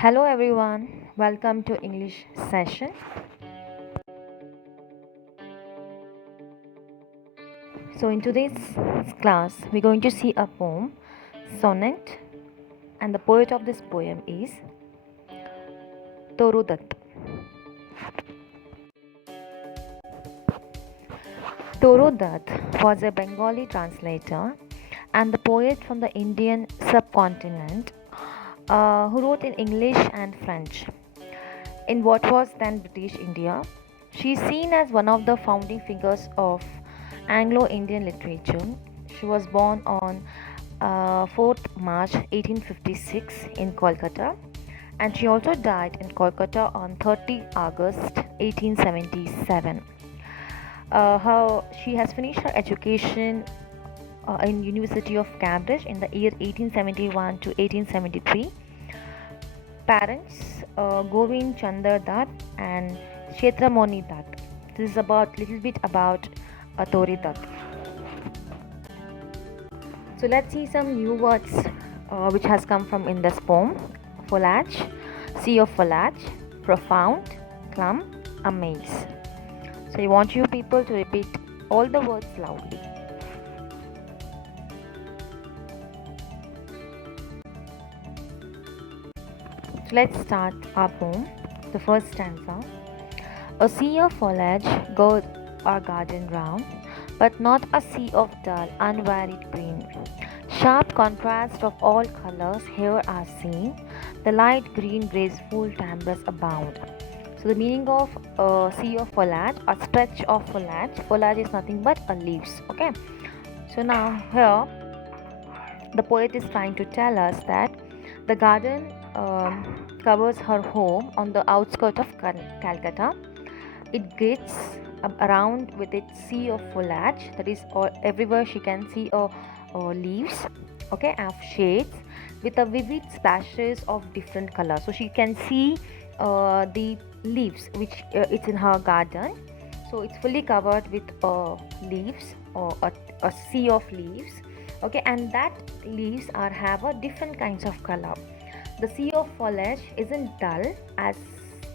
Hello everyone, welcome to English session. So in today's class, we're going to see a poem, sonnet, and the poet of this poem is Toru Dutt. Toru Dutt was a Bengali translator and the poet from the Indian subcontinent who wrote in English and French in what was then British India. She is seen as one of the founding figures of Anglo-Indian literature. She was born on 4th March 1856 in Kolkata, and she also died in Kolkata on 30 August 1877. She has finished her education in University of Cambridge in the year 1871 to 1873. Parents Govind Chandra Dutt and Kshetramoni Dutt. This is about little bit about Toru Dutt. So let's see some new words which has come from in this poem. Foliage, sea of foliage, profound, clump, amaze. So I want you people to repeat all the words loudly. So let's start our poem. The first stanza. A sea of foliage girt our garden round, but not a sea of dull, unvaried green. Sharp contrast of all colors here are seen. The light green, graceful timbres abound. So the meaning of sea of foliage, a stretch of foliage. Foliage is nothing but a leaves. Okay. So now here, the poet is trying to tell us that the garden covers her home on the outskirts of Calcutta. It gets around with its sea of foliage, that is everywhere she can see leaves, okay, of shades with a vivid splashes of different colors. So she can see the leaves which it's in her garden. So it's fully covered with leaves or a sea of leaves, okay, and that leaves are have a different kinds of color. The sea of foliage isn't dull as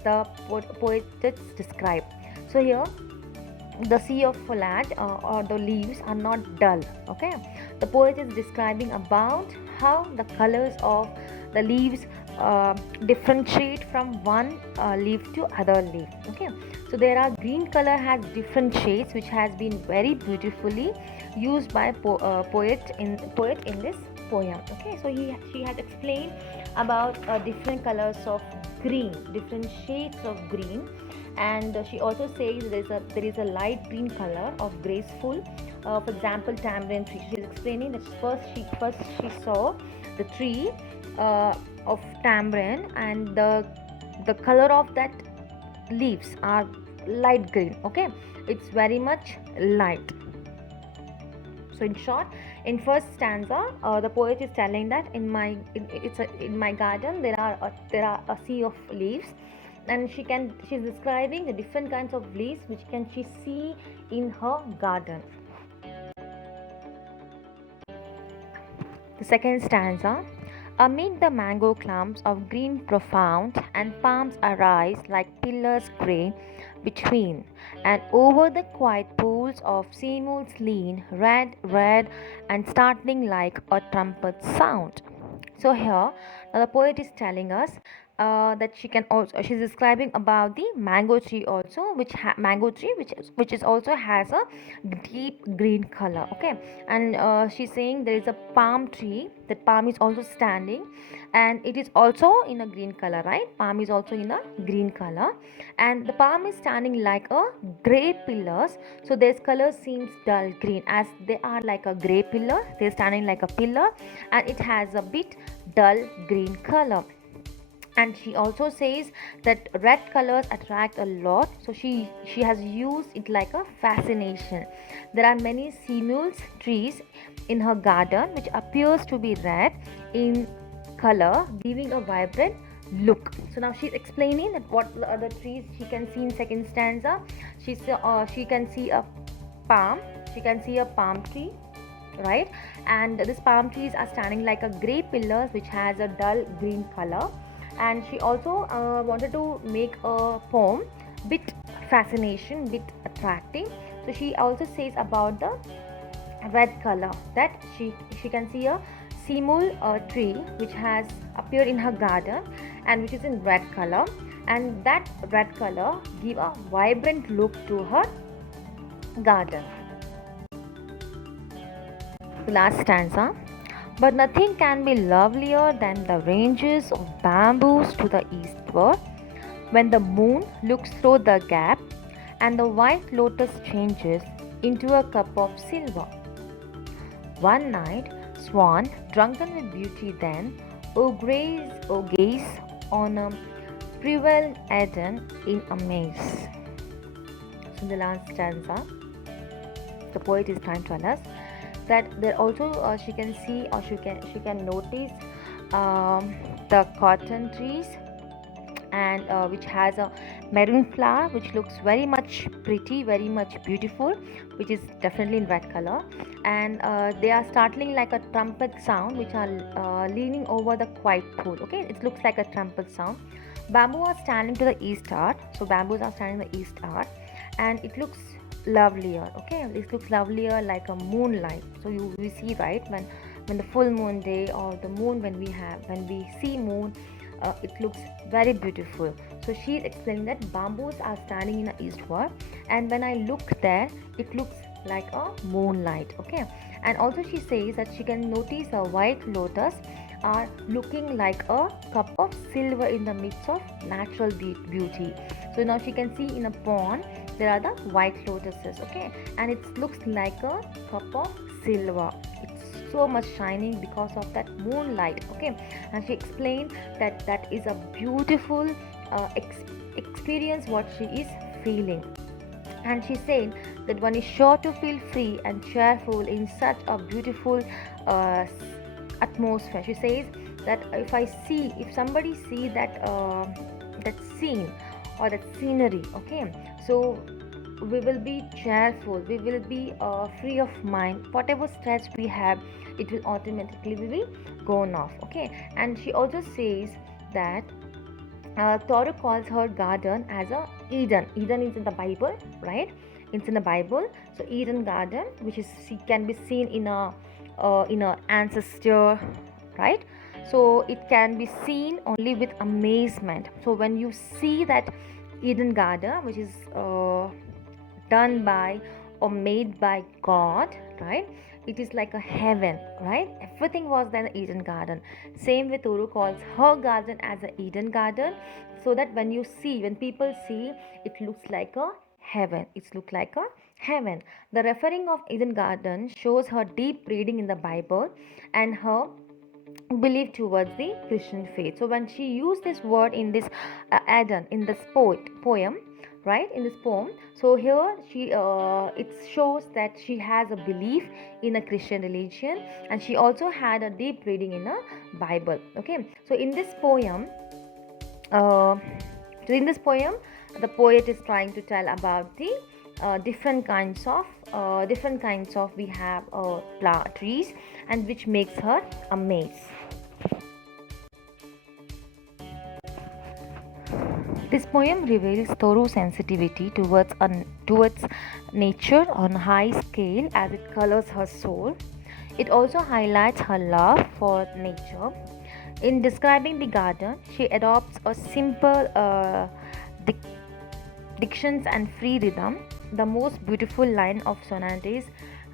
the poets describe. So here the sea of foliage or the leaves are not dull. Okay, the poet is describing about how the colors of the leaves differentiate from one leaf to other leaf. Okay, so there are green color has different shades which has been very beautifully used by poet in this poem. Okay, so she has explained about different colors of green, different shades of green, and she also says there is a light green color of graceful. For example, tamarind tree. She is explaining that first she saw the tree of tamarind, and the color of that leaves are light green. Okay, it's very much light. So in short, in first stanza, the poet is telling that in my garden there are a sea of leaves, and she's describing the different kinds of leaves which she see in her garden. The second stanza. Amid the mango clumps of green profound, and palms arise like pillars grey between, and over the quiet pools of simul's lean, red, and startling like a trumpet sound. So here, now the poet is telling us that she's describing about the mango tree also, which is also has a deep green color. Okay, and she's saying there is a palm tree. That palm is also standing, and it is also in a green color, right? Palm is also in a green color, and the palm is standing like a gray pillars. So their color seems dull green, as they are like a gray pillar. They're standing like a pillar, and it has a bit dull green color. And she also says that red colors attract a lot, so she has used it like a fascination. There are many simul's trees in her garden which appears to be red in color, giving a vibrant look. So now she's explaining that what the other trees she can see in second stanza. She can see a palm, she can see a palm tree, right? And these palm trees are standing like a gray pillars which has a dull green color, And she also wanted to make a poem bit fascination, bit attractive. So she also says about the red color, that she can see a simul tree which has appeared in her garden and which is in red color, and that red color give a vibrant look to her garden. The last stanza. But nothing can be lovelier than the ranges of bamboos to the eastward, when the moon looks through the gap and the white lotus changes into a cup of silver. One night, swan, drunken with beauty, then, O gaze on a privel Eden in amaze. So, in the last stanza, the poet is trying to tell us that there also she can see, or she can notice the cotton trees, and which has a maroon flower which looks very much pretty, very much beautiful, which is definitely in red color, and they are startling like a trumpet sound, which are leaning over the quiet pool. Okay, it looks like a trumpet sound. Bamboo are standing to the east art, so bamboos are standing to the east art, and it looks lovelier. Okay, this looks lovelier like a moonlight. So we see, right, when the full moon day, or the moon, when we see moon, it looks very beautiful. So she is explaining that bamboos are standing in the eastward, and when I look there, it looks like a moonlight. Okay, and also she says that she can notice a white lotus are looking like a cup of silver in the midst of natural beauty. So now she can see in a pond there are the white lotuses. Okay, and it looks like a cup of silver. It's so much shining because of that moonlight. Okay, and she explained that that is a beautiful experience what she is feeling. And she said that one is sure to feel free and cheerful in such a beautiful uh, atmosphere. She says that if somebody see that scene or that scenery, okay, so we will be cheerful, we will be free of mind. Whatever stress we have, it will automatically be gone off. Okay, and she also says that Thoreau calls her garden as a Eden. Eden is in the Bible, right? It's in the Bible. So Eden garden, which is can be seen in a ancestor, right? So it can be seen only with amazement. So when you see that Eden garden, which is done by or made by God, right? It is like a heaven, right? Everything was then Eden garden. Same way Thoreau calls her garden as an Eden garden, so that when people see, it looks like a heaven. It looks like a heaven. The referring of Eden garden shows her deep reading in the Bible and her belief towards the Christian faith. So when she used this word in this Eden, in this poem, right, in this poem, so here she it shows that she has a belief in a Christian religion, and she also had a deep reading in a Bible. Okay, so in this poem, uh, the poet is trying to tell about the different kinds of we have trees, and which makes her amazed. This poem reveals Thoreau's sensitivity towards nature on a high scale as it colors her soul. It also highlights her love for nature. In describing the garden, she adopts a simple dictions and free rhythm. The most beautiful line of sonnet is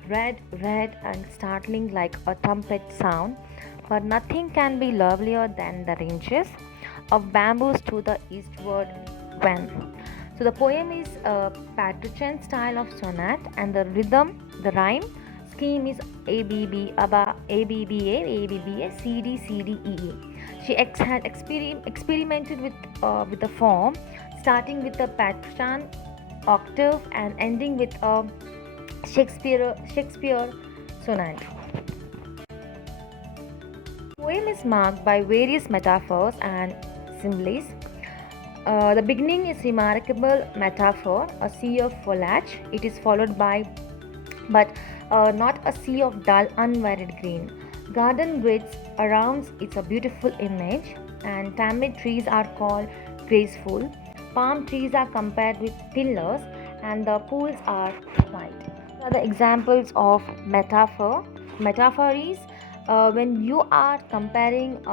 red, red, and startling like a trumpet sound. For nothing can be lovelier than the ranges of bamboos to the eastward when. So the poem is a patrician style of sonnet, and the rhyme scheme is ABB, ABBA, ABBA, ABBA, CD, CD, EE. She had experimented with the form, starting with a patrician octave and ending with a Shakespeare sonnet. The poem is marked by various metaphors and similes. The beginning is remarkable metaphor, a sea of foliage. It is followed by, but not a sea of dull, unvaried green. Garden grids around it's a beautiful image. and tamarind trees are called graceful. Palm trees are compared with pillars, and the pools are white. These are the examples of metaphor. Metaphor is when you are comparing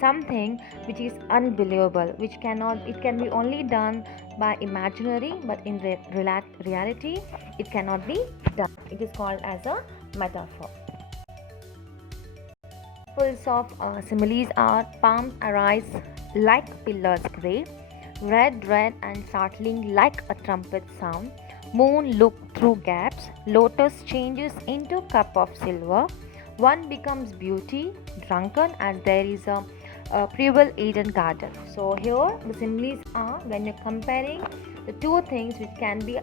something which is unbelievable, which cannot, it can be only done by imaginary, but in reality it cannot be done. It is called as a metaphor. Examples of similes are palms arise like pillars great, red and startling like a trumpet sound, moon look through gaps, lotus changes into cup of silver, one becomes beauty, drunken as there is a prival Eden garden. So here the similes are when you're comparing the two things which can be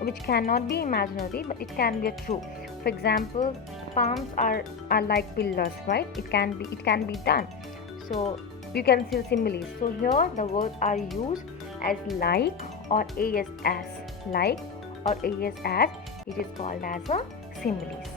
which cannot be imaginary, but it can be true. For example, palms are like pillars, right? It can be done. So you can see the similes. So here the words are used as like or as, like or as. It is called as a similes.